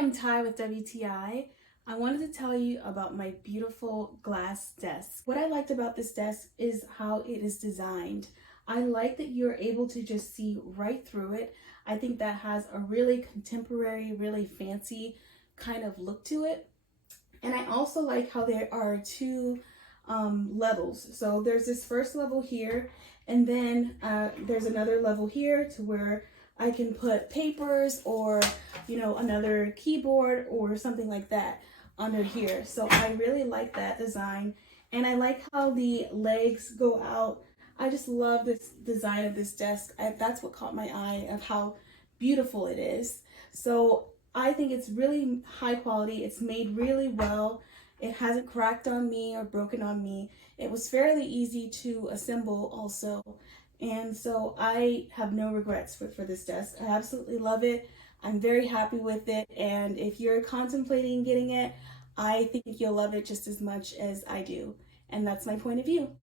I'm Ty with WTI. I wanted to tell you about my beautiful glass desk. What I liked about this desk is how it is designed. I like that you're able to just see right through it. I think that has a really contemporary, really fancy kind of look to it. And I also like how there are two levels. So there's this first level here, and then there's another level here to where I can put papers or, another keyboard or something like that under here. So I really like that design. And I like how the legs go out. I just love this design of this desk. That's what caught my eye of how beautiful it is. So I think it's really high quality. It's made really well. It hasn't cracked on me or broken on me. It was fairly easy to assemble also. And so I have no regrets for this desk. I absolutely love it. I'm very happy with it. And if you're contemplating getting it, I think you'll love it just as much as I do. And that's my point of view.